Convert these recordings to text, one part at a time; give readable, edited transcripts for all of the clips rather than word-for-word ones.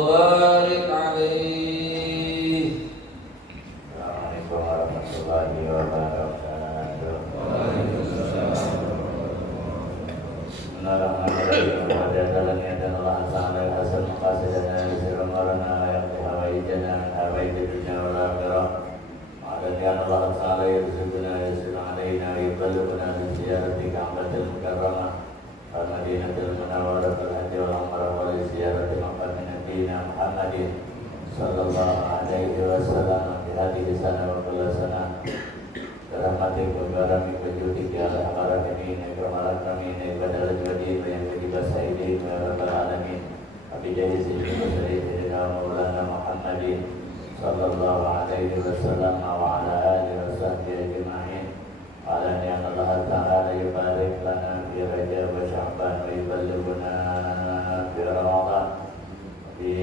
وبارك عليه. Assalamualaikum warahmatullahi wabarakatuh. Bismillahirrahmanirrahim. Wajadalannya dan Allah Ta'ala hasan maqasidana yusir marana yaqdi hawaijana min hawaij dunya wal akhirah. Ma'adani Allah Ta'ala yurzubuna yusir alaina yuballighuna min ziyarati Ka'batil Mukarramah wal Madinatil Munawwarah wal hajji wal umrah wal ziyarati maqam Nabiyyina Muhammadin sallallahu alaihi wasallam fi hadhihi sana wa kulli sana. Rahmatik wa karamik wa judik ya al-haramin ikramar akramin ibadal jwadin wa yang bagi sayyidin wa rabbal alamin abi jahi sayyidina maulana Muhammadin sallallahu alaihi wasallam wa ala alihi wa sahbihi ajma'in. Ala ni Allah Ta'ala yubarik lana fi Rajab wa Sya'ban wa yuballighuna fi Ramadan fi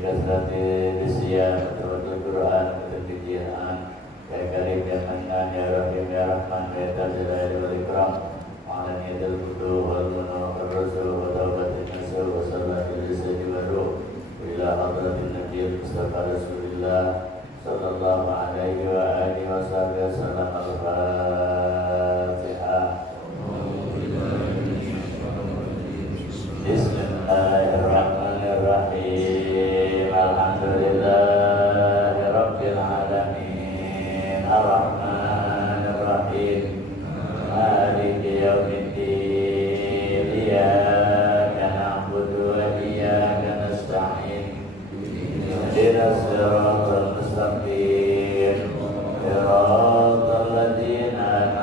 kasrati bisiyam wa Quran wa Quran. Ya Karim ya Mannan ya Rahim ya Rahman ya Tazilal wal Ikram ala niyadil budu wal manu wal rasul wa tawbatin nasul wa salatul lisani wa ruh ila hadratin Nabi Mustafa Rasulullah sallallahu alaihi wa alihi wa sahbihi wasallam. Al-Fatihah. Bismillahirrahmanirrahim. Alhamdulillahi rabbil alamin. Ar-Rahmanir-Rahim. Maliki yaumiddin. Iyyaka na'budu wa iyyaka nasta'in. Ihdinas siratal mustaqim. Siratal ladzina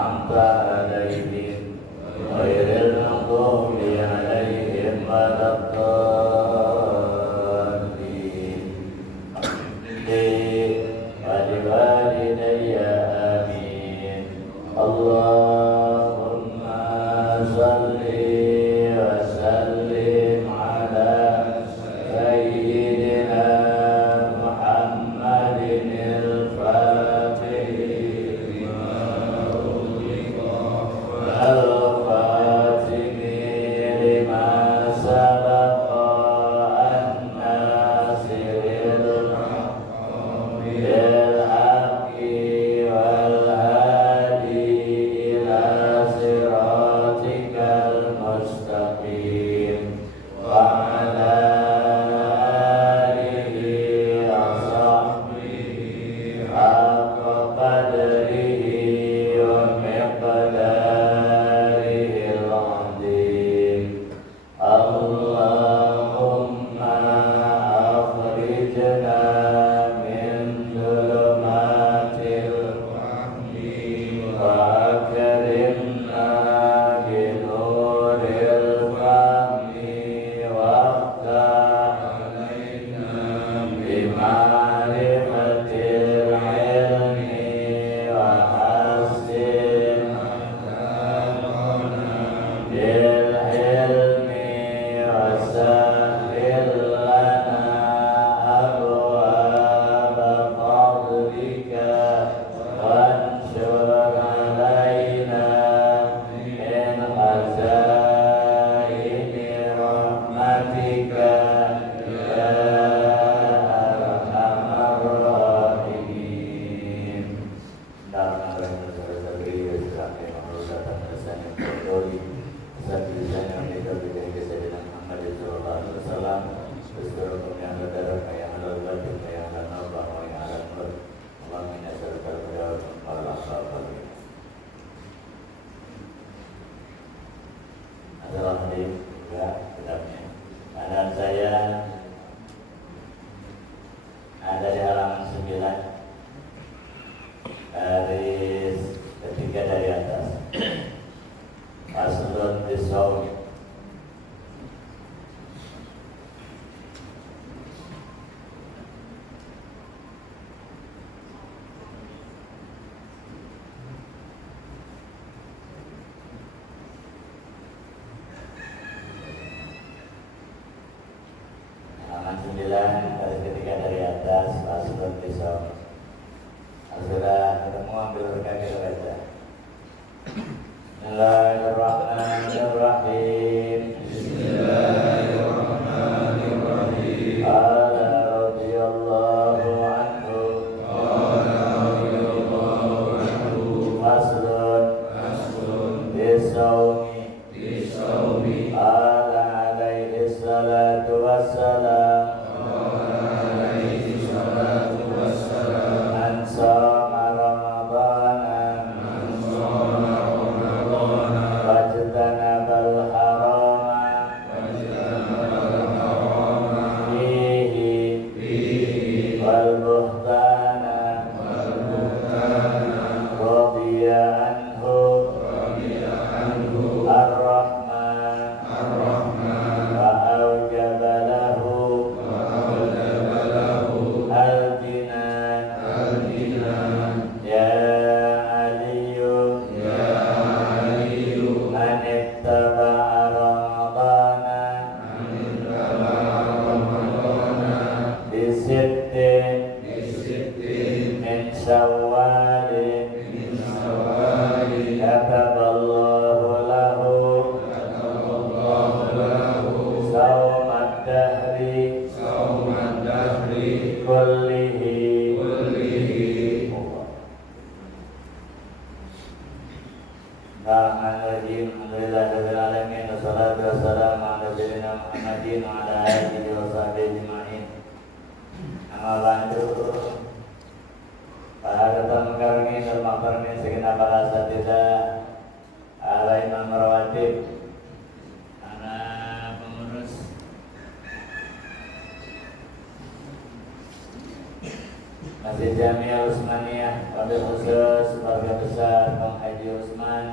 Masjid Jamiah Usmaniyah, wabil khusus keluarga besar Bang Haji Usman,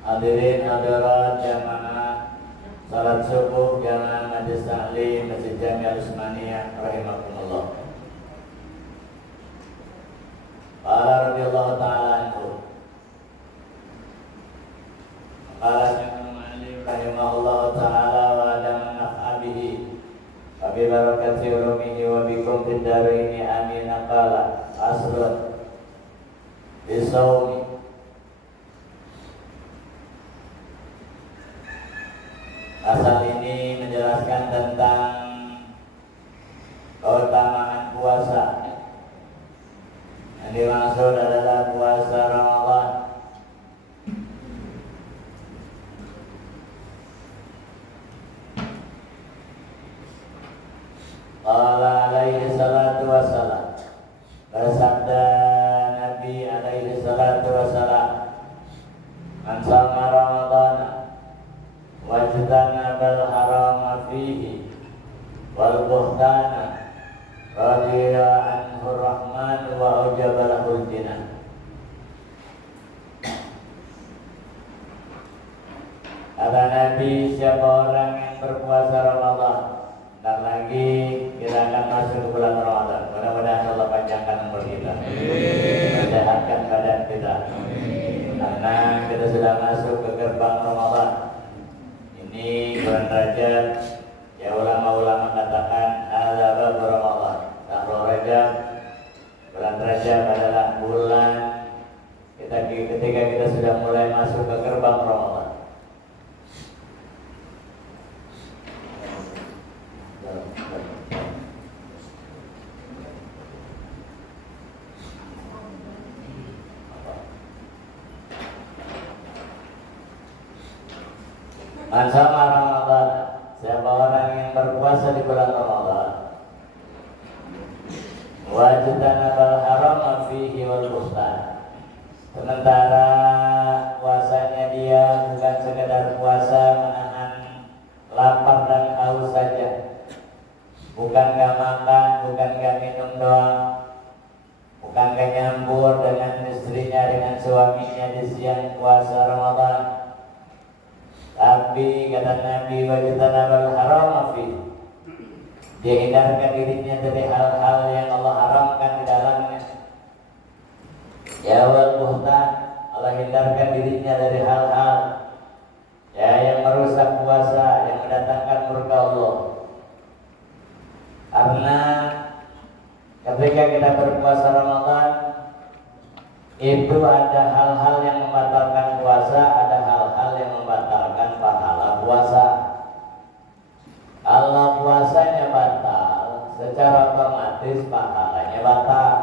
hadirin hadirat jamaah salat subuh jamaah Majelis Taklim Masjid Jamiah Usmaniyah rahimakumullah. Qala radhiyallahu ta'ala anhu. Qala Imam Ali rahimahullahu ta'ala wa adam naf'abihi Abi barakati ulumihi wa bikum fid daraini amin. Qala aslun bisawmi asal ini menjelaskan tentang keutamaan puasa. Yang dimaksud adalah puasa Ramadan. Qala alaihi salatu wassalam, bersabda Nabi alaihi salatu wassalam, man shoma Ramadana wajtanabal harama fihi wal buhtana radiya anhu rahman wa aujaba lahul jinah. Kata Nabi, siapa orang yang berpuasa Ramadan, ntar lagi kita akan masuk ke bulan Ramadan. Mudah-mudahan Allah panjangkan umur kita, mensehatkan badan kita, karena kita sudah masuk ke gerbang Ramadan. Ini bulan Rajab, ya ulama-ulama katakan azab Ramadan. Syahrul Rajab, bulan Rajab adalah bulan ketika kita sudah mulai masuk ke gerbang Ramadan. Man shoma Ramadan, siapa orang yang berpuasa di bulan Ramadan, wajtanabal harama fihi wal buhtan, sementara puasanya dia bukan sekedar puasa menahan lapar dan haus saja, bukan gak makan, bukan gak minum doang, bukan gak nyambur dengan istrinya, dengan suaminya di siang puasa Ramadan, tapi kata Nabi wajtanabal harama fihi, dia hindarkan dirinya dari hal-hal yang Allah haramkan di dalamnya. Ya wal buhtan, Allah hindarkan dirinya dari hal-hal ya yang merusak puasa, yang mendatangkan murka Allah. Karena ketika kita berpuasa Ramadan, itu ada hal-hal yang membatalkan puasa, ada hal-hal yang membatalkan pahala puasa. Allah puasanya batal, secara otomatis pahalanya batal.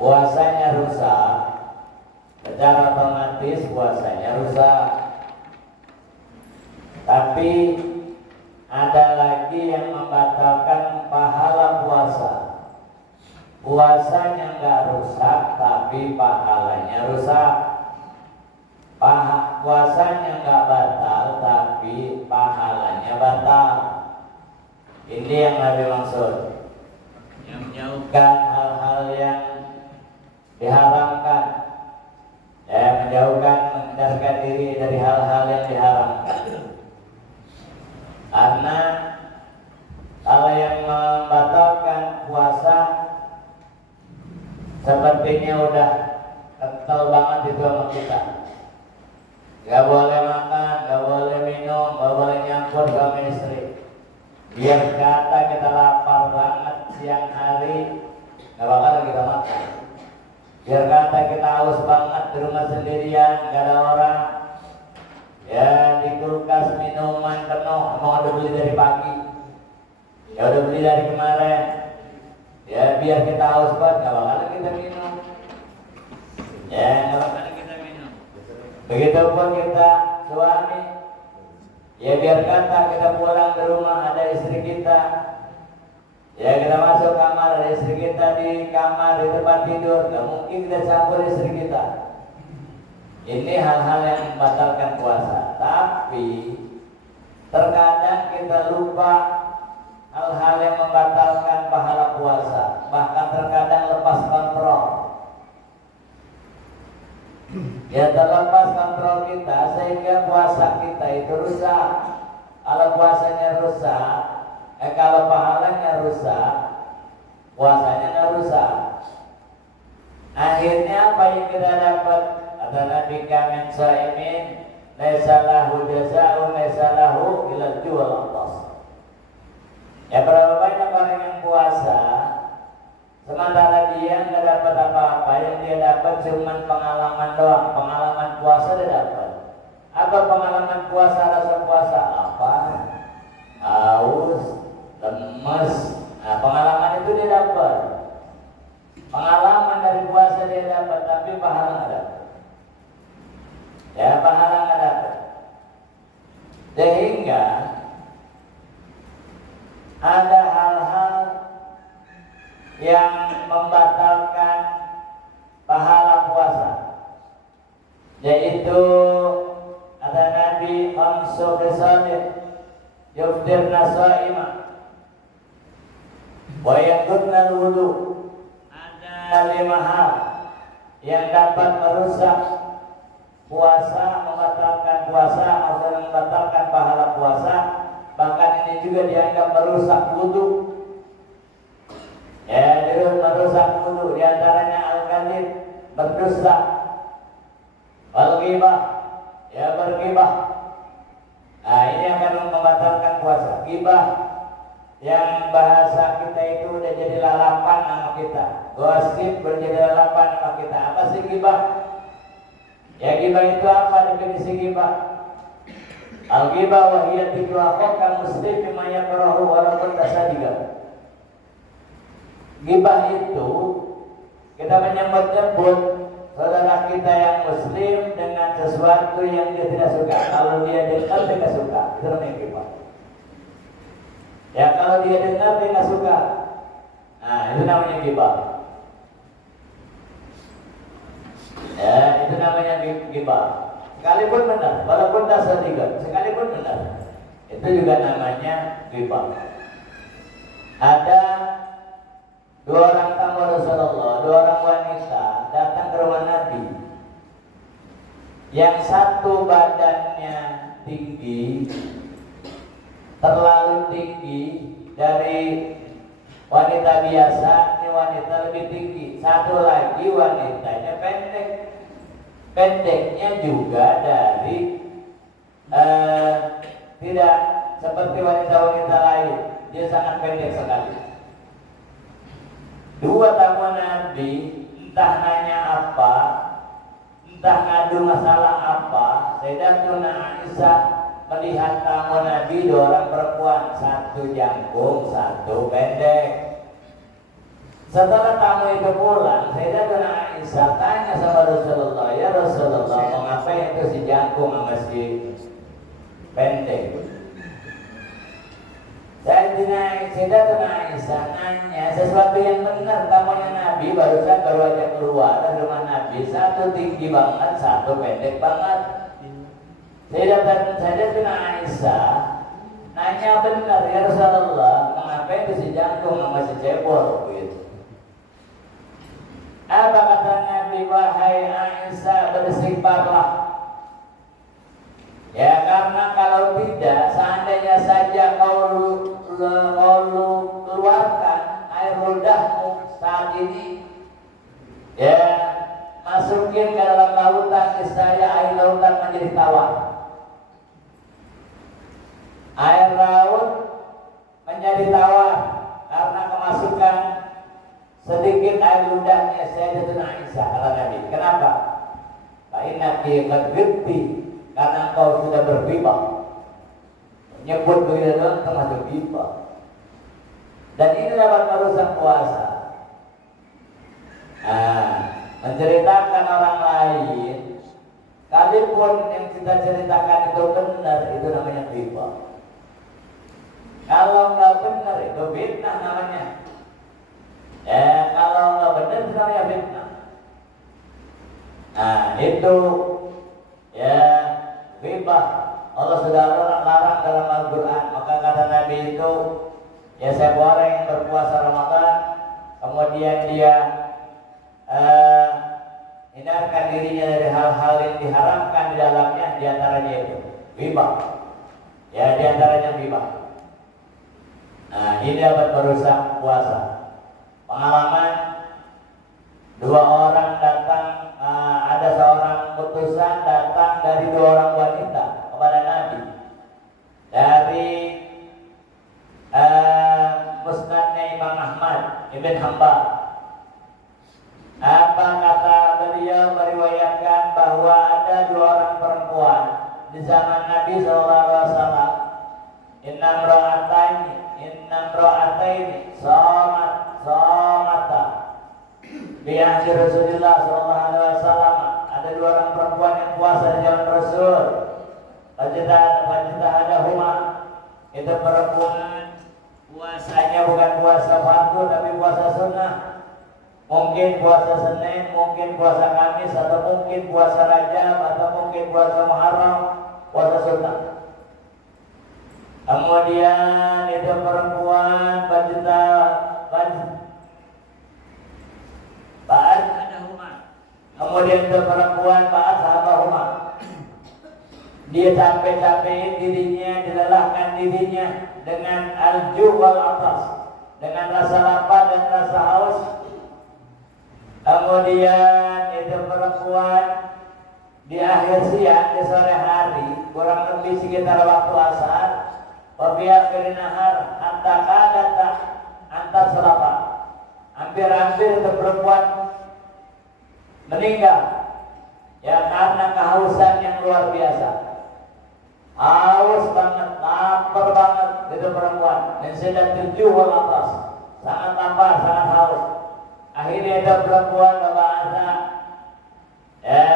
Puasanya rusak, secara otomatis puasanya rusak. Tapi ada lagi yang membatalkan pahala puasa. Puasanya nggak rusak, tapi pahalanya rusak. Puasanya nggak batal, tapi pahalanya batal. Ini yang Nabi maksud, yang menjauhkan hal-hal yang diharamkan, menjauhkan, menghindarkan diri dari hal-hal yang diharamkan. Karena kalau yang membatalkan puasa sepertinya udah kental banget itu sama kita. Gak boleh makan, gak boleh minum, gak boleh nyampur suami istri. Biar kata kita lapar banget siang hari, gak bakal kita makan. Biar kata kita haus banget di rumah sendirian, gak ada orang, ya di kulkas minuman penuh, emang udah beli dari pagi, ya udah beli dari kemarin. Ya biar kita haus banget, gak bakal kita minum. Ya gak bakal kita minum. Begitupun kita suami, ya biar kata kita pulang ke rumah ada istri kita, ya kita masuk kamar ada istri kita di kamar di tempat tidur, gak mungkin kita campur istri kita. Ini hal-hal yang membatalkan puasa. Tapi terkadang kita lupa hal-hal yang membatalkan pahala puasa, bahkan terkadang lepas kontrol. Ya terlepas kontrol kita sehingga puasa kita itu rusak. Kalau puasanya rusak, kalau pahalanya rusak, puasanya nggak rusak. Akhirnya apa yang kita dapat? Kata Nabi kamin saimin, laisa lahu jazaa'un laisa lahu illa al-ju'al atas. Ya berapa banyak orang yang puasa sementara dia nggak dapat apa-apa, yang dia dapat cuma pengalaman doang, pengalaman puasa dia dapat. Atau pengalaman puasa, rasa puasa apa? Haus, lemes. Nah, pengalaman itu dia dapat. Pengalaman dari puasa dia dapat, tapi pahala nggak dapat. Ya pahala nggak dapat. Sehingga ada hal-hal yang membatalkan pahala puasa, yaitu ada Nabi khamsu khisalin yuftirna sha'ima wa yaqudna al-wudu. Ada 5 hal yang dapat merusak puasa, membatalkan puasa atau membatalkan pahala puasa, bahkan ini juga dianggap merusak wudu. Ya, dia merusak wudu. Di antaranya al-kadzib, berdusta, al-ghibah, ya berghibah. Nah, ini akan membatalkan puasa. Ghibah yang bahasa kita itu udah jadi lalapan nama kita. Gosip berjadi lalapan nama kita. Apa sih ghibah? Ya ghibah itu apa definisi ghibah? Al-ghibah wa hiya dzikru akhaka muslim bima yakrahu walaupun tasadiqa. Ghibah itu kita menyebut-nyebut saudara kita yang muslim dengan sesuatu yang dia tidak suka. Kalau dia dengar dia tidak suka, itu namanya ghibah. Ya kalau dia dengar dia tidak suka, nah itu namanya ghibah. Ya itu namanya ghibah. Sekalipun benar, walaupun tasadiqa, sekalipun benar, itu juga namanya ghibah. Ada 2 orang tamu Rasulullah, 2 orang wanita datang ke rumah Nabi. Yang satu badannya tinggi, terlalu tinggi dari wanita biasa, ini wanita lebih tinggi. Satu lagi wanitanya pendek, pendeknya juga dari tidak seperti wanita-wanita lain, dia sangat pendek sekali. 2 tamu Nabi entah nanya apa, entah ngadu masalah apa. Sayyidatuna Aisyah melihat tamu Nabi 2 orang perempuan, 1 jangkung, 1 pendek. Setelah tamu itu pulang, Sayyidatuna Aisyah tanya sama Rasulullah, ya Rasulullah, mau ngapain itu si jangkung sama si pendek? Sayyidatuna Aisyah nanya sesuatu yang benar, tamunya Nabi baru aja keluar dari rumah Nabi, 1 tinggi banget, 1 pendek banget. Sayyidatuna Aisyah nanya benar, ya Rasulullah, mengapa itu si jangkung sama si cebol gitu. Apa kata Nabi? Wahai Aisyah, beristighfarlah. Ya, karena kalau tidak, seandainya saja kau keluarkan air ludahmu saat ini, ya, masukin ke dalam lautan, niscaya air lautan menjadi tawar. Air laut menjadi tawar karena kemasukan sedikit air ludahnya Sayyidatuna Aisyah, kata Nabi. Kenapa? Fa'innaki qad ghibti, karena kau sudah berghibah. Nyebut begitu doang termasuk ghibah. Dan ini dapat merusak puasa. Menceritakan orang lain, sekalipun yang kita ceritakan itu benar, itu namanya ghibah. Kalau nggak benar itu fitnah namanya. Ya, kalau nggak benar itu namanya fitnah. Itu ya ghibah. Allah sudah larang dalam Al-Quran. Maka kata Nabi itu, ya siapa orang yang berpuasa Ramadan kemudian dia hindarkan dirinya dari hal-hal yang diharamkan di dalamnya, diantaranya itu ghibah. Ya, diantaranya ghibah. Ini dapat merusak puasa. Pengalaman 2 orang datang, ada seorang utusan datang dari 2 orang wanita kepada Nabi dari musnadnya Imam Ahmad Ibn Hanbal. Apa kata beliau? Meriwayatkan bahwa ada 2 orang perempuan di zaman Nabi SAW. Inna imra'ataini somata bi ahdi Rasulullah SAW. Ada 2 orang perempuan yang puasa di zaman Rasul. Fajtahadahuma, itu perempuan puasanya bukan puasa fardu tapi puasa sunnah. Mungkin puasa Senin, mungkin puasa Kamis, atau mungkin puasa Rajab, atau mungkin puasa Muharram, puasa sunnah. Kemudian itu perempuan kemudian itu perempuan sahabahuma, dia capek-capekin dirinya, dilelahkan dirinya dengan al-ju' wal atas, dengan rasa lapar dan rasa haus. Kemudian itu perempuan di akhir siang, di sore hari, kurang lebih sekitar waktu asar, wabiakhir nahar antar selapa, hampir-hampir itu perempuan meninggal, ya, karena kehausan yang luar biasa. Haus banget, lapar banget itu perempuan, dan sedang tujuh wal atas, sangat lapar, sangat haus. Akhirnya itu perempuan berbahasa, ya,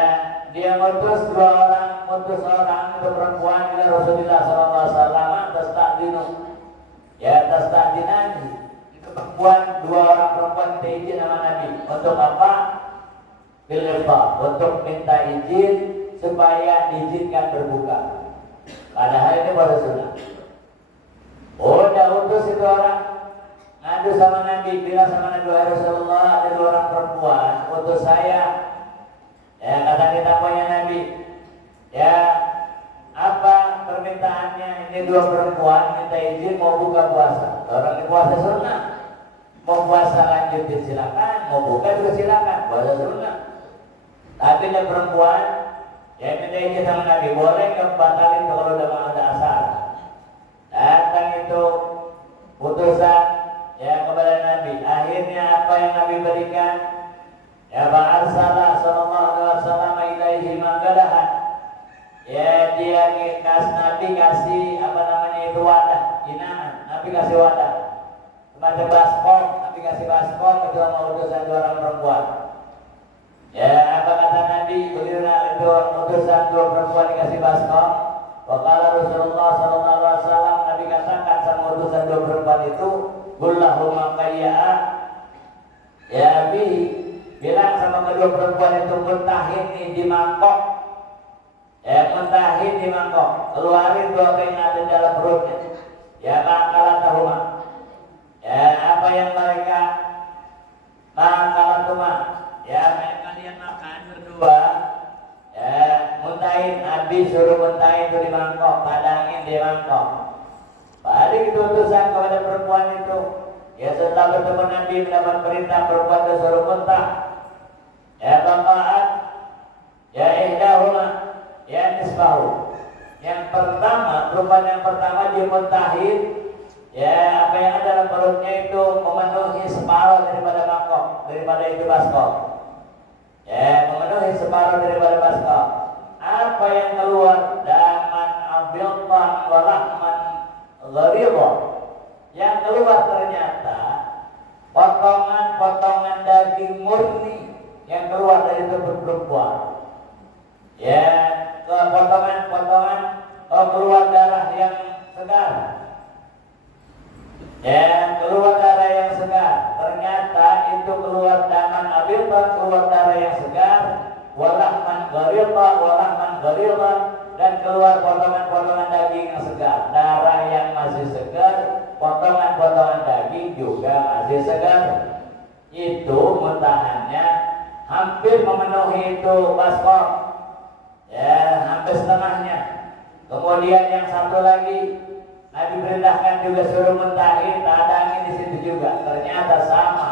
dia ngutus 2 orang, itu perempuan ila Rasulullah SAW, tasta'dinani. Itu perempuan, 2 orang perempuan minta izin sama Nabi. Untuk apa? Untuk minta izin supaya diizinkan berbuka. Padahal ini pada sunnah. Udah utus itu orang ngadu sama Nabi, bilang sama Nabi, Rasulullah, ada 2 orang perempuan utus saya. Ya, kata kita punya Nabi, ya, apa permintaannya? Ini 2 perempuan minta izin mau buka puasa. Orang ini puasa sunnah, mau puasa lanjutin silakan, mau buka juga silakan, puasa sunnah. Tapi ada perempuan yang minta izin sama Nabi, boleh nggak batalin kalau udah mau ada asar? Datang itu putusan, ya, kepada Nabi. Akhirnya apa yang Nabi berikan? Ya, ba'arsalah sallallahu alaihi wasallam ilaihi maqadahan. Ya, dia Nabi Nabi kasih wadah. Semacam baskom, Nabi kasih baskom kedua mau utusan dua orang perempuan. Ya, apa kata Nabi? Beliau itu utusan dua perempuan dikasih baskom. Wakala Rasulullah SAW, Nabi katakan sama utusan dua perempuan itu, Gullahumma qayya'a. Ya, bilang sama kedua perempuan itu, muntahin nih di mangkok. Ya, muntahin di mangkok. Keluarin dua yang ada dalam perutnya. Ya, makalatahuma. Ya, apa yang mereka makalatuma. Ya, kalian makan berdua. Ya, muntahin. Nabi suruh muntahin itu di mangkok, padangin di mangkok. Balik itu utusan kepada perempuan itu. Ya, setelah bertemu Nabi mendapat perintah perempuan itu suruh muntah. Ya, bangkaat. Ya, ihdahuma. Ya, nisbahu. Yang pertama, perempuan yang pertama dia muntahin. Ya, apa yang ada dalam perutnya itu memenuhi separuh daripada mangkok, daripada itu baskom. Ya, memenuhi separuh daripada baskom. Apa yang keluar? Daman abiltan walahman gharidhan. Yang keluar ternyata potongan-potongan daging murni yang keluar dari tubuh perempuan. Ya, potongan-potongan keluar darah yang segar. Ya, keluar darah yang segar. Ternyata itu keluar daman abiltan, keluar darah yang segar. Walahman gharidhan, dan keluar potongan-potongan daging yang segar. Darah yang masih segar, potongan-potongan daging juga masih segar. Itu muntahannya hampir memenuhi itu baskom. Ya, hampir setengahnya. Kemudian yang satu lagi Nabi perintahkan juga suruh muntahin, tadangin di situ juga. Ternyata sama.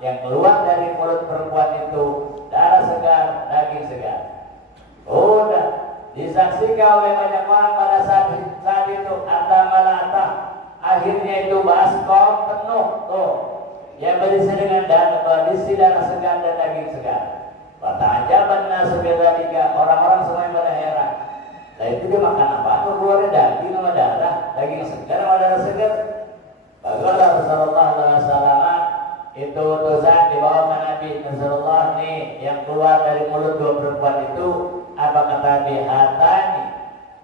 Yang keluar dari mulut perempuan itu darah segar, daging segar. Udah disaksikan oleh banyak orang pada saat itu. Malata. Akhirnya itu baskom penuh tuh. Yang berisi dengan darah segar dan daging segar. Fata'ajaban nasu bidzalika, orang-orang semua yang pada heran. Nah itu dia makan apa? Kok keluarnya daging sama darah, daging segar sama darah segar. Bagaimana Rasulullah SAW itu utusan dibawa ke Nabi Rasulullah nih yang keluar dari mulut dua perempuan itu apa kata bihatani?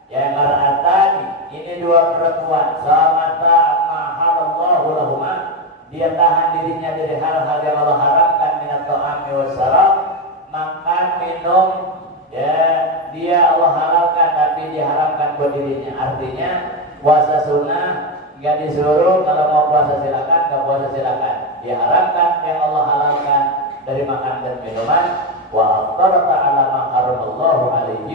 Ya mar'atani, ini dua perempuan. Samata mahalallahu lahuma, dia tahan dirinya dari hal-hal yang Allah haramkan minat ta'ami wassalam. Makan, minum, ya dia Allah halalkan tapi diharamkan buat dirinya. Artinya puasa sunnah nggak disuruh, kalau mau puasa silakan, nggak puasa silakan. Diharamkan yang Allah halalkan dari makan dan minuman. Wa aftarata ala ma haramallahu alaihi,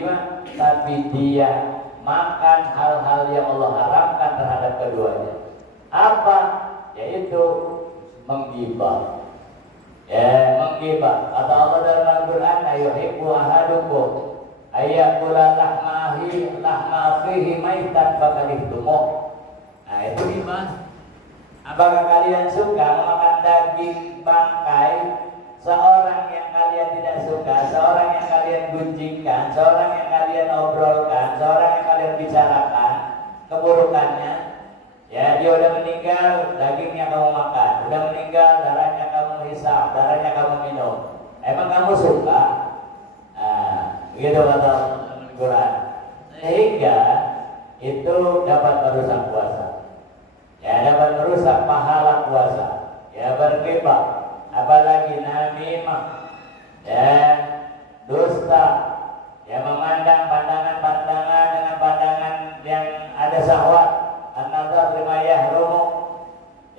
tapi dia makan hal-hal yang Allah haramkan terhadap keduanya. Apa? Yaitu menggibah. Ya, menggibah. Kata Allah dalam Al-Quran, ayuhibbu ahadukum ayyakula lahma akhihi maitan fakarihtumuh. Nah, itu gimana? Apakah kalian suka memakan daging bangkai seorang yang kalian tidak suka, seorang yang kalian gunjingkan, seorang yang kalian obrolkan, seorang yang kalian bicarakan keburukannya? Ya, dia udah meninggal, dagingnya kamu makan. Udah meninggal, darahnya kamu hisap, darahnya kamu minum. Emang kamu suka? Nah, begitu kata Al-Quran. Sehingga itu dapat merusak puasa. Ya, dapat merusak pahala puasa. Ya, berghibah, apalagi namimah. Ya, dusta. Ya, memandang pandangan-pandangan dengan pandangan yang ada syahwat. An-nazar lima yahrumu,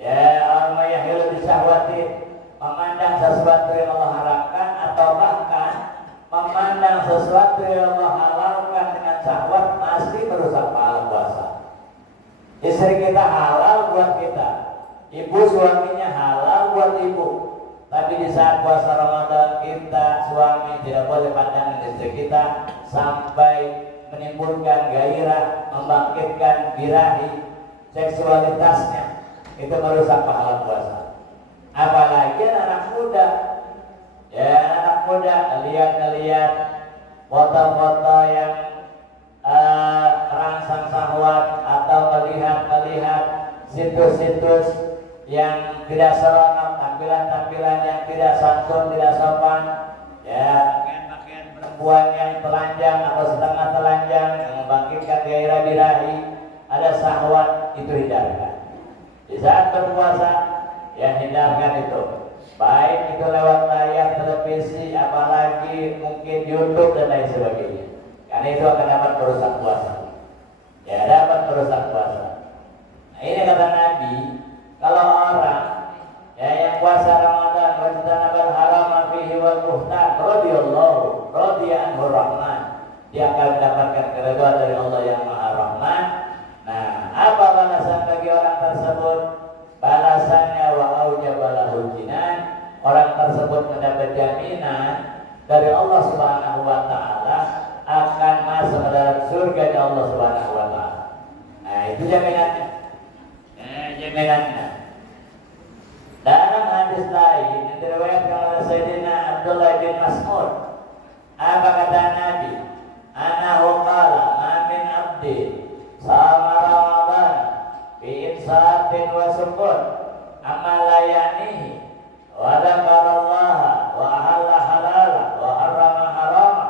ya ma yahilu bisyahwati, memandang sesuatu yang Allah haramkan atau bahkan memandang sesuatu yang Allah halalkan dengan syahwat masih merusak pahala puasa. Istri kita halal buat kita, ibu suaminya halal buat ibu, tapi di saat puasa Ramadan kita suami tidak boleh pandangan istri kita sampai menimbulkan gairah, membangkitkan birahi seksualitasnya, itu merusak pahala puasa. Apalagi anak muda, ya anak muda lihat foto-foto yang rangsang syahwat atau melihat situs-situs yang tidak seronok, tampilan-tampilan yang tidak santun, tidak sopan, ya pakaian-pakaian perempuan yang telanjang atau setengah telanjang yang membangkitkan gairah birahi, ada syahwat, itu hindarkan. Di saat berpuasa, ya hindarkan itu. Baik itu lewat layar televisi, apalagi mungkin YouTube dan lain sebagainya. Karena itu akan dapat merusak puasa. Ya, dapat merusak puasa. Nah, ini kata Nabi, kalau orang ya yang puasa Ramadan wajtanabal harama fihi wal buhtan radhiya anhu rahman, dia akan mendapatkan keridhaan dari Allah yang Maha Rahman. Nah, apa balasan bagi orang tersebut? Balasannya wa aujabalahul jinan, orang tersebut mendapat jaminan dari Allah Subhanahu wa taala akan masuk ke dalam surga Allah Subhanahu wa taala. Nah, itu jaminannya. Jaminannya. Dalam hadis lain yang diriwayatkan oleh Sayyidina Abdullah bin Mas'ud, apa kata Nabi? Anahu qala ma min abdi sama Ramadan bi insaatin wa syukur amma la ya'nihi wa dzakarallaha wa ahalla halala wa harrama harama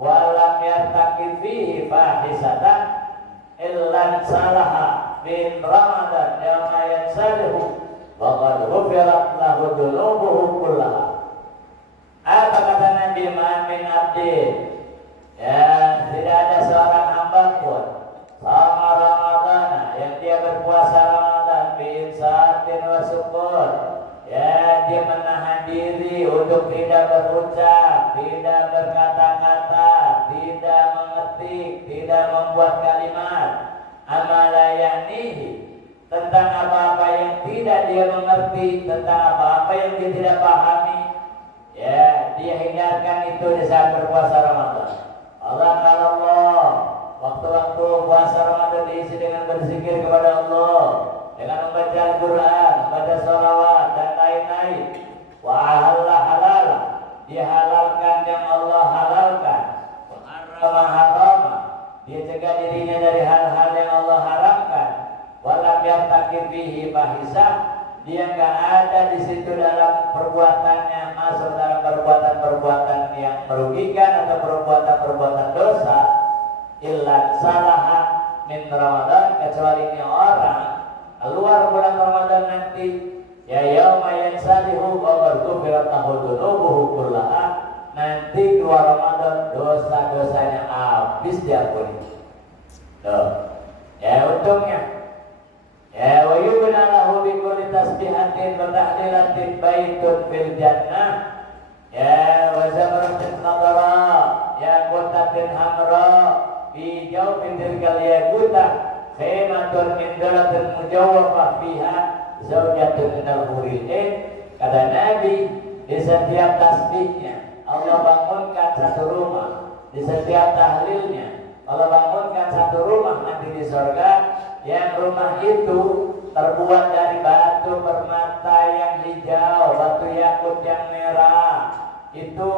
wa lam yartaqi fihi fahisatan illa salaha bin Ramadan yawma yansalihu wa qad ghufirat lahu dhunubuhu kullaha. Apa kata Nabi? Ma min abdin, ya tidak ada seorang hamba pun sama Ramadan yang dia berpuasa Ramadan bi saatin wa syukur, ya dia menahan diri untuk tidak berucap, tidak berkata-kata, tidak mengetik, tidak membuat kalimat amalayanihi, tentang apa-apa yang tidak dia mengerti, tentang apa-apa yang dia tidak pahami, ya dia hindarkan itu di saat berpuasa Ramadan. Allah waktu-waktu puasa Ramadan diisi dengan berzikir kepada Allah, dengan membaca Al-Quran, membaca sholawat dan lain-lain. Wa ahalla halala, dihalalkan yang Allah halalkan. Wa harrama harama, dia cegah dirinya dari hal-hal yang Allah haramkan. Wa lam yartaqib bihi fahisah, dia enggak ada di situ dalam perbuatannya masuk dalam perbuatan-perbuatan yang merugikan atau perbuatan-perbuatan dosa. Illa salaha min Ramadan, kecuali ini orang keluar bulan Ramadan nanti, ya yauma yansalihu wa ghufira lahu dhunubuhu kullaha, nanti keluar Ramadan dosa-dosanya habis diampuni. Tuh. Ya untungnya. Ya wa yubna lahu bi kulli tasbihatin wa tahlilatin baitun fil jannah. Ya wa zamratin khadra, ya qutatin hamra fi jawfin tilkal yaqutah khaymatun min dalatin mujawwafah fiha zaujatun minal huril. Kata Nabi, di setiap tasbihnya Allah bangunkan satu rumah, di setiap tahlilnya Allah bangunkan satu rumah nanti di surga, yang rumah itu terbuat dari batu permata yang hijau, batu yakut yang merah. Itu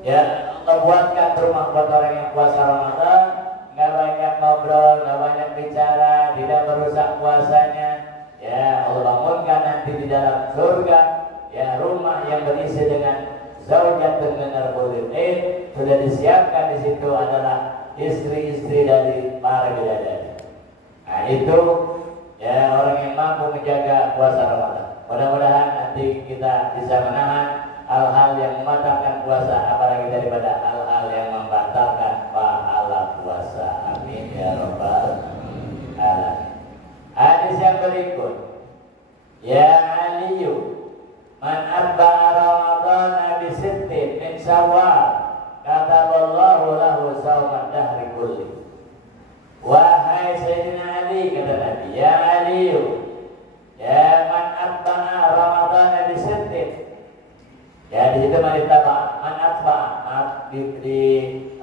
ya Allah buatkan rumah buat orang yang puasa Ramadan, nggak banyak ngobrol, nggak banyak bicara, tidak merusak puasanya. Ya Allah bangunkan nanti di dalam surga, ya rumah yang berisi dengan zaujatun minal huril ain, sudah disiapkan di situ adalah istri-istri dari para bidadari. Nah itu ya orang yang mampu menjaga puasa Ramadan. Mudah-mudahan nanti kita bisa menahan hal-hal yang membatalkan puasa, apalagi daripada hal-hal yang membatalkan pahala puasa. Amin ya rabbal alamin. Hadis yang berikut, ya Aliyu, man arba'a Ramadan bi sittin min Syawal, kataballahu lahu shauman dahri kulli. Wahai Sayyidina Ali, kata Nabi, ya Aliyu, ya man arba'a Ramadan bi sittin. Ya di situ manitaba, man atba'a di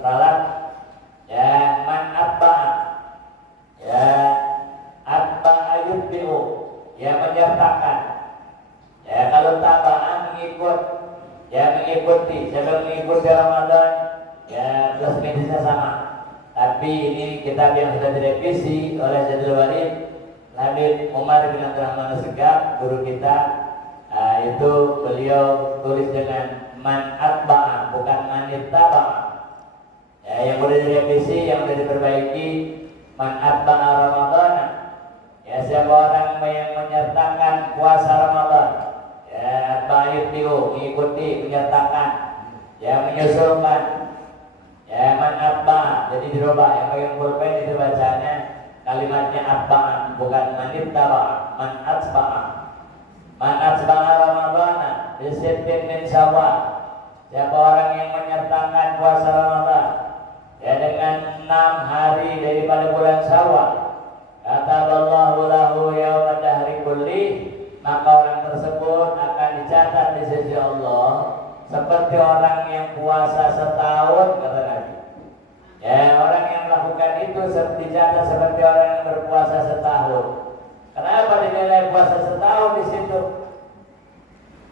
ralat, ya man atba'a, ya atba'a yutbi'u, ya menyertakan. Ya kalau tabaan mengikut, ya mengikuti, siapa mengikuti Ramadan, ya plus minusnya sama. Tapi ini kitab yang sudah direvisi oleh Syedul Walid, Habib Umar bin Abdurrahman Segaf, guru kita, itu beliau tulis dengan man atba'a, bukan man ittaba'a. Ya, yang boleh direvisi, yang boleh diperbaiki, man atba'a Ramadan. Ya, siapa orang yang menyertakan puasa Ramadan, ya, atba'a itu mengikuti, menyertakan, ya, menyusulkan. Ya, man atba'a, jadi dirubah, yang bagian pulpen itu bacanya kalimatnya atba'a, bukan man ittaba'a, man atba'a. Man atba'a Ramadan disipin min Syawal. Siapa orang yang menyertakan puasa Ramadan, ya, dengan 6 hari daripada bulan Syawal, kataballahu lahu yauma dahri kulli, maka orang tersebut akan dicatat di sisi Allah seperti orang yang puasa setahun, kata Nabi. Ya, orang yang melakukan itu dicatat seperti orang yang berpuasa setahun. Kenapa dinilai puasa setahun di situ?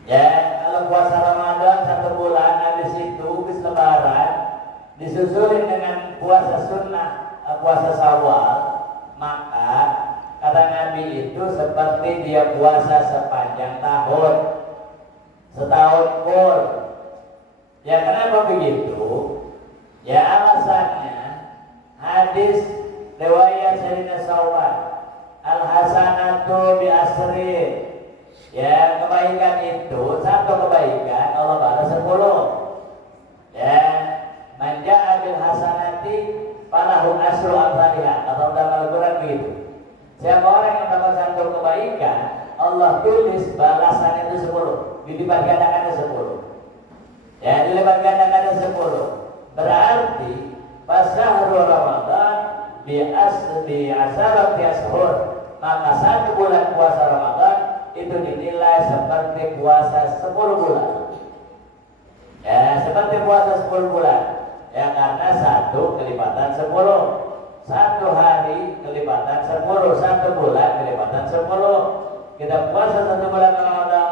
Ya, kalau puasa Ramadan 1 bulan, habis itu habis Lebaran disusulin dengan puasa sunnah, puasa Syawal, maka kata Nabi itu seperti dia puasa sepanjang tahun, setahun full. Ya, kenapa begitu? Ya, alasannya hadis riwayat Sayyidina Syawal, al-hasanatu bi asri. Ya, kebaikan itu, satu kebaikan Allah balas 10. Ya, man ja'a bil hasanati falahu asyru amsalihha. Atau dalam Al-Qur'an begitu. Siapa orang yang melakukan satu kebaikan, Allah tulis balasan itu 10, dilipat gandakannya 10. Ya, dilipat gandakannya 10. Berarti pas syahrul Ramadan bi asharati ashur, maka 1 bulan puasa Ramadan itu dinilai seperti puasa 10 bulan. Ya, seperti puasa 10 bulan. Ya, karena 1 kelipatan 10. 1 hari kelipatan 10, 1 bulan kelipatan 10. Kita puasa 1 bulan Ramadan,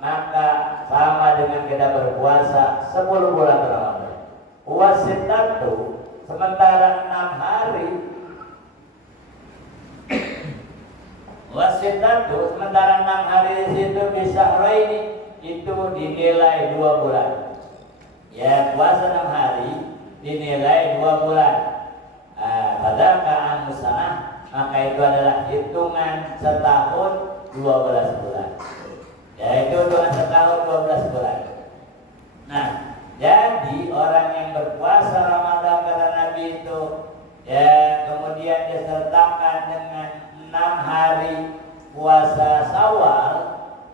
maka sama dengan kita berpuasa 10 bulan Ramadan. Wasitatu, sementara 6 hari. Wasitatu, sementara 6 hari di situ bisa ini itu dinilai 2 bulan. Ya, puasa 6 hari dinilai 2 bulan. Pada keadaan musanah, maka itu adalah hitungan setahun 12 bulan. Ya, itu hitungan setahun 12 bulan. Nah, jadi orang yang berpuasa Ramadan kata Nabi itu, ya, kemudian disertakan dengan 6 hari puasa Syawal,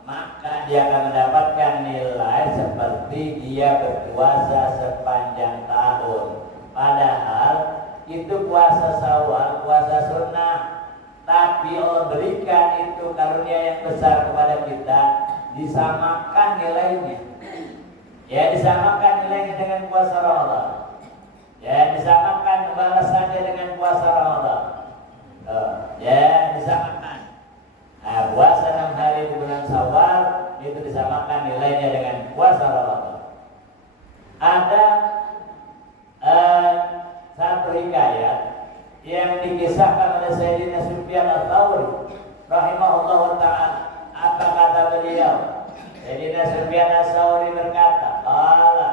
maka dia akan mendapatkan nilai seperti dia berpuasa sepanjang tahun. Padahal itu puasa Syawal, puasa sunnah, tapi Allah berikan itu karunia yang besar kepada kita, disamakan nilainya. Ya, disamakan nilainya dengan puasa Ramadan. Ya, disamakan balasannya dengan puasa Ramadan. Ya, disamakan. Nah, puasa 6 hari di bulan Syawal itu disamakan nilainya dengan puasa Ramadan. Ada satu hikayat yang dikisahkan oleh Sayyidina Sufyan Ats-Tsauri rahimahullah ta'ala. Apa kata beliau? Sayyidina Sufyan Ats-Tsauri berkata, "Qala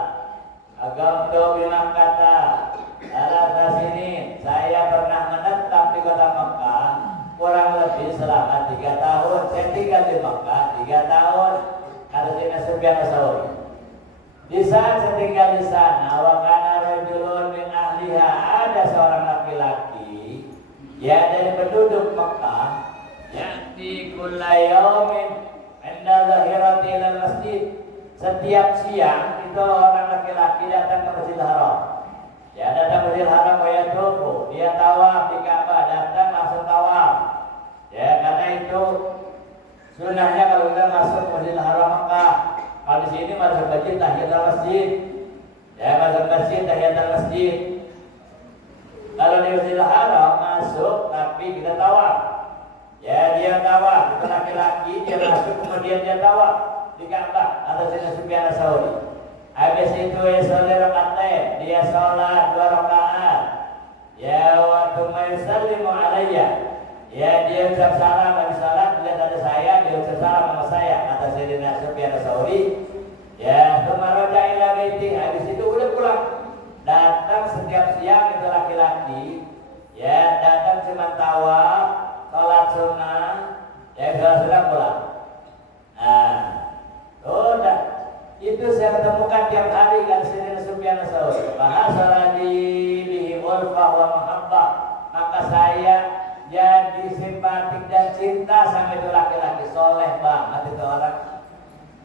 agamtu bi Makkah ala sinin." Saya pernah menetap di kota Mekah kurang lebih selama 3 tahun. Saya tinggal di Mekah 3 tahun. Kata Sayyidina Sufyan Ats-Tsauri, di saat saya tinggal di sana, wa kana rajulun min ahliha, ada seorang laki-laki ya dari penduduk Mekah, ya'ti kulla yaumin 'inda zahirati ilal masjid. Setiap siang itu orang laki-laki datang ke Masjidil Haram. Ya, datang ke Masjidil Haram, ya tufu, dia tawaf di Ka'bah, datang langsung tawaf. Ya, karena itu sunahnya kalau kita masuk ke Masjidil Haram Mekah. Kalau di sini masuk masjid tahiyatul masjid. Ya, masuk masjid tahiyatul masjid. Kalau di Masjidil Haram masuk tapi kita tawaf. Ya, dia tawaf, itu laki-laki, dia masuk kemudian dia tawaf di Ka'bah atau Sayyidina Sufyan Ats-Tsauri. Habis itu ya sholat rakaatain, dia sholat 2 rakaat. Ya, waktu yusallimu alayya, Ya dia ucap salam habis salat lihat ada saya, dia ucap salam sama saya kata Sayyidina Sufyan Ats-Tsauri. Ya kemaroja ila baiti, habis itu udah pulang. Datang setiap siang itu laki-laki, ya datang cuma tawaf, sholat sunnah, ya sudah pulang. Nah, udah itu saya temukan tiap hari kan Sayyidina Sufyan Ats-Tsauri. Bahasa bihi ulfah wa mahabbah, maka saya jadi simpatik dan cinta sama itu laki-laki soleh banget itu orang.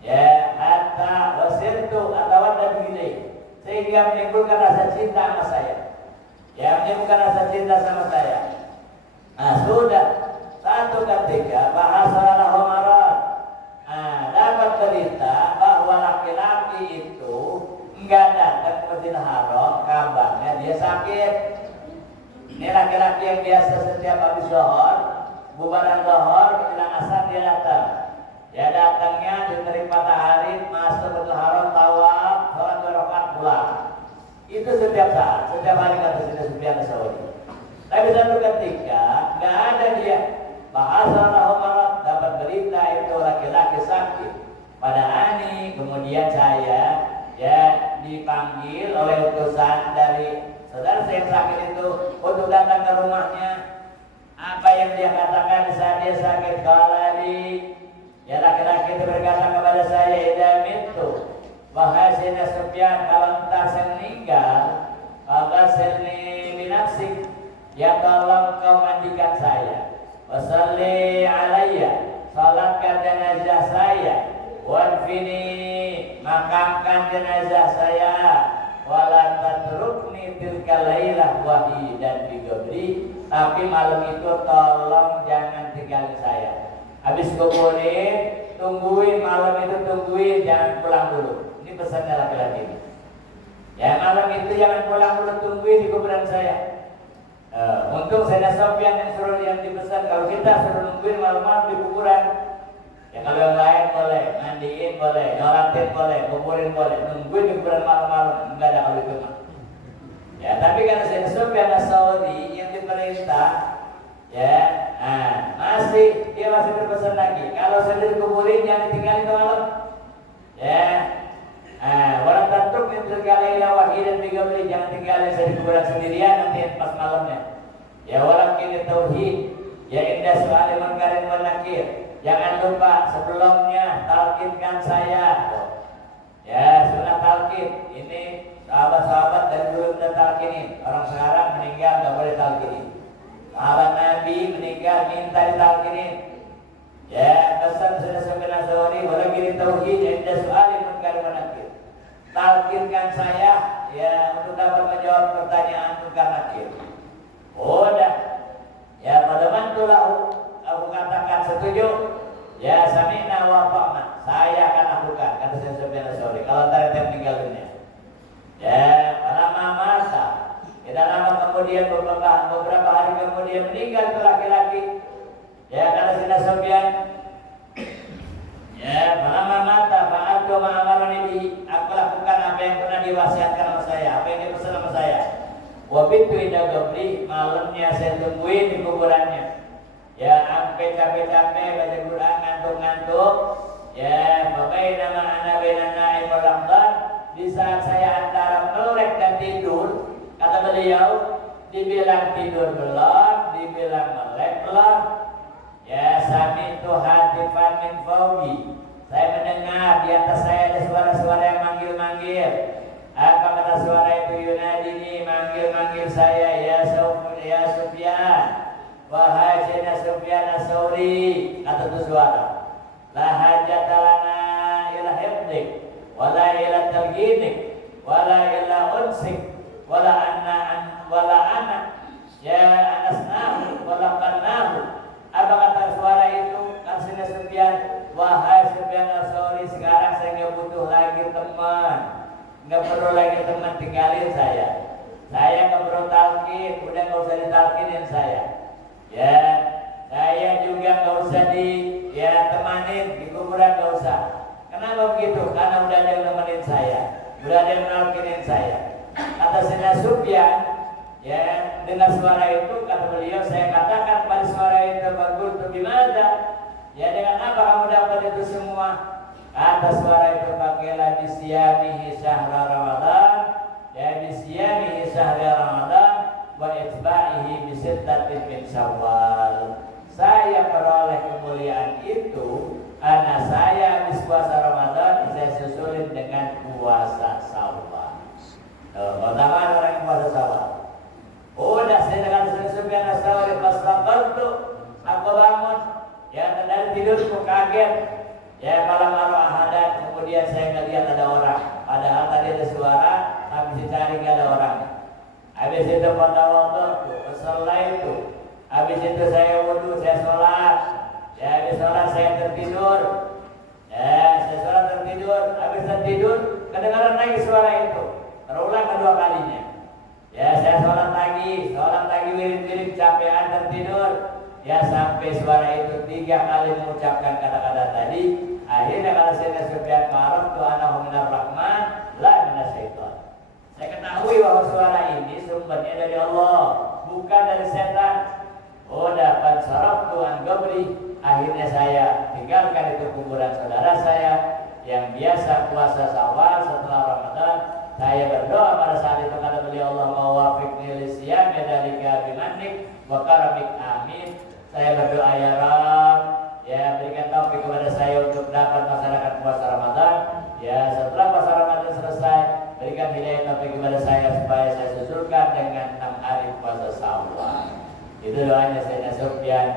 Ya, hatta wasirtu atau ada begini sehingga menimbulkan rasa cinta sama saya. Ya, menimbulkan rasa cinta sama saya. Nah, sudah satu ketika bahasa Umar, dapat berita bahwa laki-laki itu enggak datang ke Masjidil Haram, kabarnya dia sakit. Ini laki-laki yang biasa setiap habis zuhur, bubaran zuhur, menjelang asar dia datang. Ya datangnya diterik matahari, masuk Masjidil Haram, tawaf, sholat 2 rakaat pulang. Itu setiap saat, setiap hari kata Sayyidina Sufyan Ats-Tsauri. Tapi satu ketika nggak ada dia. Bahasa Umar dapat berita itu laki-laki sakit pada Ani, kemudian saya ya dipanggil oleh utusan dari saudara saya yang sakit itu untuk datang ke rumahnya. Apa yang dia katakan saat dia sakit? Kalali, ya laki-laki itu berkata kepada saya, idam itu wahai Sayyidina Sufyan, kalau entar saya meninggal, faghsilni binafsik, ya tolong kau mandikan saya, wasalli alayya, salatkan jenazah saya, wadfini, makamkan jenazah saya, wala tatrukni tilka lailah wahidan fi qabri, tapi malam itu tolong jangan tinggalin saya. Habis kuburin, tungguin malam itu, tungguin, jangan pulang dulu. Ini pesannya laki-laki. Ya malam itu jangan pulang dulu, tungguin di kuburan saya. Untung Sayyidina Sufyan yang suruh yang dipesan. Kalau kita suruh nungguin malam-malam di kuburan, ya kalau yang lain boleh, mandiin boleh, nyolatin boleh, kuburin boleh, nungguin di kuburan malam-malam enggak ada kalau itu mah. Ya tapi karena Sayyidina Sufyan Ats-Tsauri yang diperintah, ya, masih dia masih berpesan lagi. Kalau sudah dikuburin jangan ditinggalin ke malam. Ya, walau tatruk min tilka wahidan fi qabri, jangan tinggalin saya di kuburan sendirian nanti pas malamnya. Ya walakin tauhid, ya indah soal mangkarin wa nakir. Jangan lupa sebelumnya talqinkan saya. Ya sunnah talqin ini sahabat-sahabat dari dulu udah talqinin. Orang sekarang meninggal nggak boleh talqinin. Sahabat Nabi meninggal minta ditalqinin. Ya pesan sudah Sufyan Ats-Tsauri walakin tauhid inda su'ali munkar wa nakir. Talqinkan saya ya untuk dapat menjawab pertanyaan munkar nakir. Udah. Ya pada mantulahu aku katakan setuju. Ya sami'na wa ata'na. Saya akan lakukan kata Sufyan Ats-Tsauri kalau tadi meninggal dunia. Ya para masa tidak lama kemudian beberapa hari kemudian meninggal itu laki-laki. Ya kata Sayyidina Sufyan, ya falamma mata fa'altu ma amarani bihi, aku lakukan apa yang pernah diwasiatkan sama saya, apa yang dipesan sama saya. Wa bitu inda qabri, malamnya saya tungguin di kuburannya. Ya sampai capek-capek baca Quran, ngantuk-ngantuk. Ya baina ma ana baina na'im wal aqdar, di saat saya antara melek dan tidur, kata beliau, dibilang tidur belum, dibilang melek belum. Ya sami itu hatifan min fawqi, saya mendengar di atas saya ada suara-suara yang manggil-manggil. Apa kata suara itu? Yunadini, manggil-manggil saya, ya Sufyan, wahai Sayyidina Sufyan Ats-Tsauri, kata itu suara. La hajata lana ila hifdik, wala ila talqinik, wala ila unsik, wala ana ya anasnahu wala qannahu. Apa kata suara itu? Kasihnya Sufyan, wahai Sufyan Ats-Tsauri, sekarang saya nggak butuh lagi teman, nggak perlu lagi teman, tinggalin saya. Saya nggak perlu talqin, udah nggak usah ditalqinin saya. Ya, saya juga nggak usah temanin di kuburan, nggak usah. Kenapa begitu? Karena udah ada yang nemenin saya, udah ada yang talqinin saya. Kata Sayyidina Sufyan, Ya, dengar suara itu kata beliau, saya katakan pada suara itu bagus tuh gimana? Ya dengan apa kamu dapat itu semua? Kata suara itu pakailah bisyamihi syahra Ramadan, ya bisyamihi syahra Ramadan wa itba'ihi bisittatin min Syawal. Saya peroleh kemuliaan itu karena saya habis puasa Ramadan saya susulin dengan puasa Syawal. Pertama orang yang puasa Syawal. Udah saya dengan Sufyan Ats-Tsauri pas bangun aku bangun ya dari tidurku kaget ya malam ahadan kemudian saya ngelihat ada orang padahal tadi ada suara habis dicari nggak ada orang. Habis itu pada waktu setelah itu habis itu saya wudu saya sholat ya habis sholat saya tertidur ya saya sholat tertidur habis tertidur kedengaran lagi suara itu terulang kedua kalinya. Ya saya sholat lagi wirid-wirid capean tertidur. Ya sampai suara itu 3 kali mengucapkan kata-kata tadi. Akhirnya kalau saya Sufyan Ma'ruf tu anahu minar rahman la minasyaitan. Saya ketahui bahwa suara ini sumbernya dari Allah, bukan dari setan. Oh dapat saraf Tuhan Gobri. Akhirnya saya tinggalkan itu kuburan saudara saya yang biasa puasa Syawal setelah Ramadan. Saya berdoa pada saat itu kata beliau Allah mawafiqni lisiyam yadalika bimannik wa karamik amin. Saya berdoa ya Rabb ya berikan taufik kepada saya untuk dapat masyarakat puasa Ramadan. Ya setelah puasa Ramadan selesai berikan hidayah taufik kepada saya supaya saya susulkan dengan 6 hari puasa Syawal. Itu doanya Sayyidina Sufyan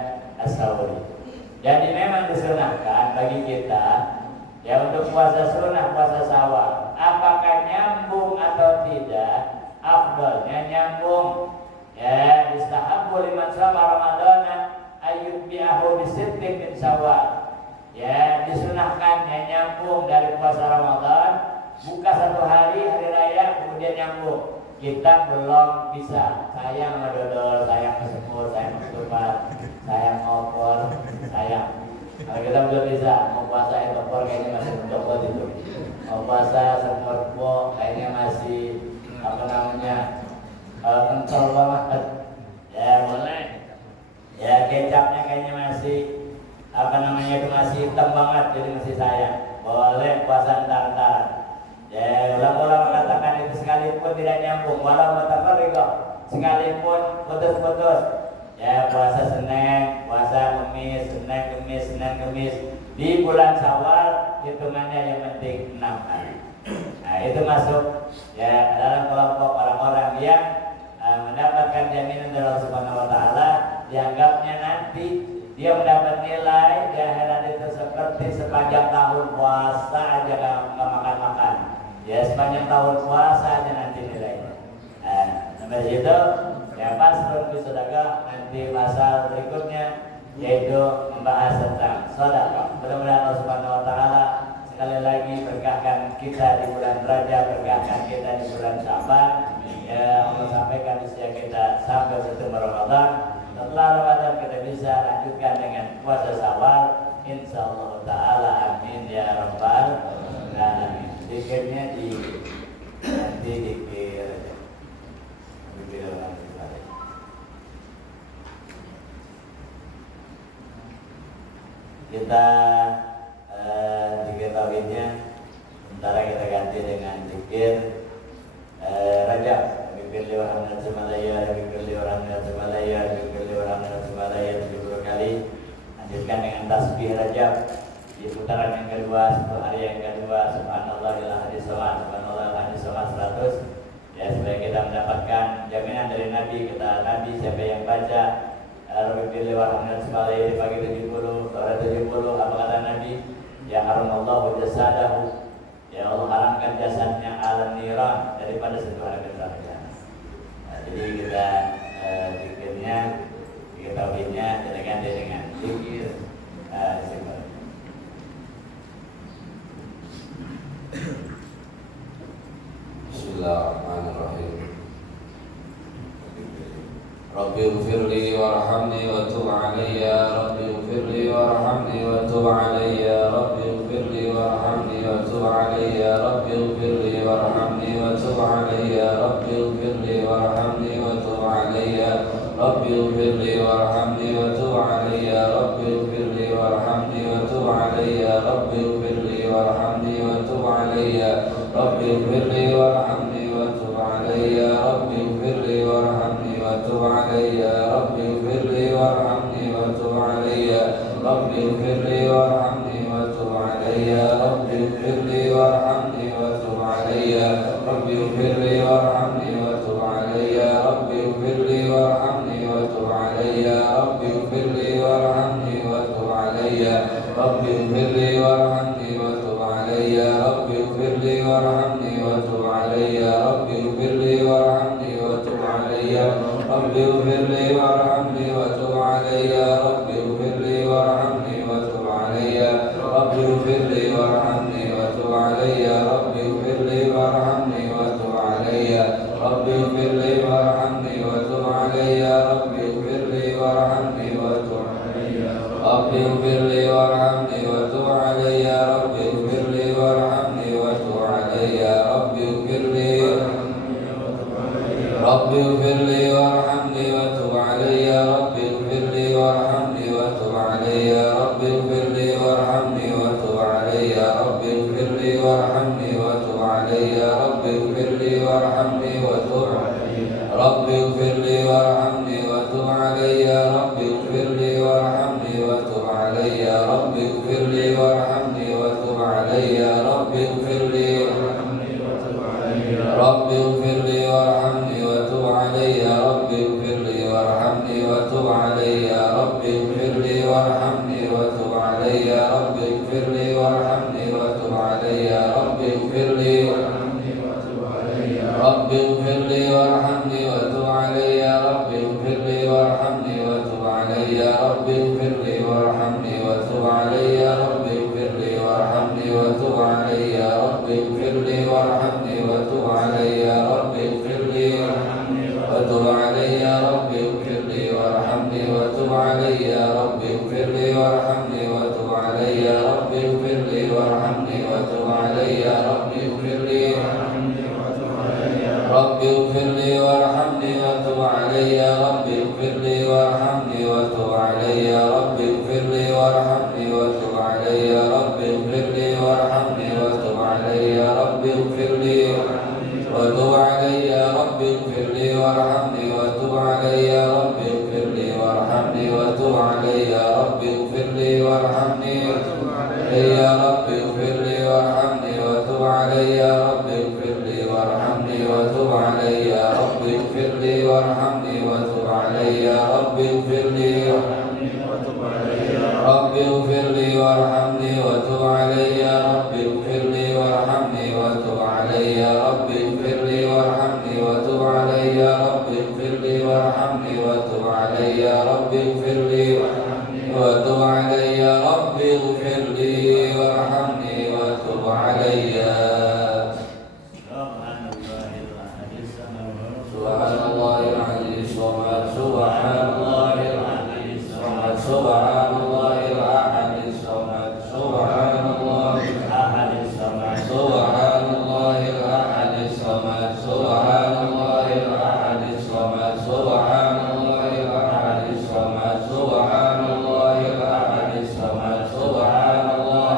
Ats-Tsauri. Jadi memang disunahkan bagi kita ya untuk puasa sunnah puasa Syawal. Apakah nyambung atau tidak? Afdalnya nyambung. Ya, istahabbu liman shoma Ramadana ayyubi'ahu bisittin min Syawal. Ya, disunahkannya nyambung dari puasa Ramadan, buka 1 hari raya kemudian nyambung. Kita belum bisa. Sayang ngedodol, sayang kesemur, sayang ketupat, sayang ngopor, sayang. Kalau kita belum bisa, mau puasa itu opor kayaknya masih mencoba itu. Mau puasa semur po kayaknya masih kental banget. Ya boleh. Ya kecapnya kayaknya masih itu masih hitam banget jadi masih sayang. Boleh puasa entar-entar. Ya ulama-ulama katakan itu sekalipun tidak nyambung, walau mutafarriqah, sekalipun putus-putus. Ya puasa Senin, puasa Kamis, Senin Kamis di bulan Syawal hitungannya yang penting 6 hari. Nah itu masuk ya dalam kelompok orang-orang yang mendapatkan jaminan dari Allah Subhanahu Wa Taala. Dianggapnya nanti dia mendapat nilai di akhirat itu seperti sepanjang tahun puasa aja nggak makan-makan. Ya sepanjang tahun puasa aja nanti nilainya. Sampai situ ya pas terus sedekah nanti pasal berikutnya yaitu membahas tentang sedekah. Mudah-mudahan Allah Subhanahu Wa Taala sekali lagi berkahkan kita di bulan Rajab, berkahkan kita di bulan Sya'ban. Ya Allah sampaikan usia kita sampai bertemu Ramadan. Setelah Ramadan kita bisa lanjutkan dengan puasa Syawal. Insyaallah Taala amin ya rabbal alamin. Dikirnya nanti dikir. Kita zikir tauhidnya sementara kita ganti dengan zikir Rajab. Zikir liwat hamdan semalaya, zikir liwat hamdan semalaya, zikir liwat hamdan semalaya 70 kali. Lanjutkan dengan tasbih Rajab di putaran yang kedua, 10 hari yang kedua. Subhanallah ila hadis sholat, subhanallah ila hadis sholat 100. Ya supaya kita mendapatkan jaminan dari Nabi. Kata Nabi siapa yang baca Rabbil liwat hamdan semalaya di pagi 70, sore 70, apa kata Nabi? Ya haramallahu jasadahu. Ya Allah haramkan jasadnya ala niran daripada sentuhan neraka. Jadi kita zikirnya, zikir tauhidnya ganti dengan zikir istighfar. Bismillahirrahmanirrahim. Rabbi ighfirli warhamni wa tub alayya. Rabbi ighfirli warhamni wa tub alayya. Rabbi ighfirli warhamni wa tub alayya. Rabbi ighfirli warhamni wa tub alayya. Rabbi ighfirli warhamni wa tub وتب علي رب اغفر لي وارحمني وتب علي رب اغفر لي وارحمني وتب علي رب اغفر لي وارحمني وتب علي رب اغفر لي وارحمني وتب علي رب اغفر لي وارحمني وتب علي رب اغفر لي وارحمني وتب علي رب اغفر لي وارحمني وتب علي رب اغفر لي وارحمني وتب علي رب اغفر لي وارحمني وتب علي رب اغفر لي وارحمني وتب علي رب اغفر لي وارحمني وتب علي رب اغفر لي وارحمني وتب علي رب اغفر لي وارحمني وتب علي رب اغفر لي وارحمني وتب علي رب اغفر لي وارحمني وتب علي رب اغفر لي وارحمني وتب علي رب اغفر لي وارحمني وتب علي رب اغفر لي وارحمني وتب رب اغفر لي وارحمني وتب علي رب اغفر لي وارحمني وتب علي رب اغفر لي رب اغفر لي وارحمني وتب علي رب اغفر لي وارحمني وتب علي رب اغفر لي وارحمني وتب علي رب اغفر لي وارحمني وتب علي رب اغفر لي وارحمني وتب رب اغفر لي وارحمني وتب علي رب اغفر لي وارحمني وتب علي رب اغفر لي وارحمني وتب علي رب اغفر لي رب اغفر لي وارحمني وتب علي رب اغفر لي وارحمني وتب علي رب اغفر لي وارحمني وتب علي رب اغفر لي وارحمني وتب علي رب اغفر لي رب اغفر لي وارحمني وتب علي رب اغفر لي وارحمني وتب علي رب اغفر لي وارحمني وتب علي رب اغفر لي وارحمني وتب علي رب اغفر لي وارحمني وتب علي رب اغفر لي وتب علي رب اغفر لي وارحمني وتب علي رب اغفر لي وارحمني وتب علي رب اغفر لي وارحمني وتب علي رب اغفر لي رب اغفر لي وارحمني وتب علي رب اغفر لي وارحمني وتب علي رب اغفر لي وارحمني وتب علي رب اغفر لي وارحمني وتب علي رب اغفر لي وتب علي رب اغفر لي وارحمني وتب علي رب اغفر لي وارحمني وتب علي رب اغفر لي وارحمني يا رب اغفر لي وارحمني وتب علي رب اغفر لي وارحمني وتب علي رب اغفر لي وارحمني وتب علي رب اغفر لي رب اغفر لي وارحمني وتب علي رب اغفر لي وارحمني وتب علي رب اغفر لي وارحمني وتب علي رب اغفر لي وارحمني وتب علي رب اغفر لي وتب علي رب اغفر لي وارحمني وتب علي سبحان الله العلي الصمد سبحان الله العلي الصمد سبحان الله الأحد الصمد سبحان الله الأحد الصمد سبحان الله الأحد الصمد سبحان الله الأحد الصمد سبحان الله الأحد الصمد سبحان الله الأحد الصمد سبحان الله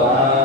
Subhanallah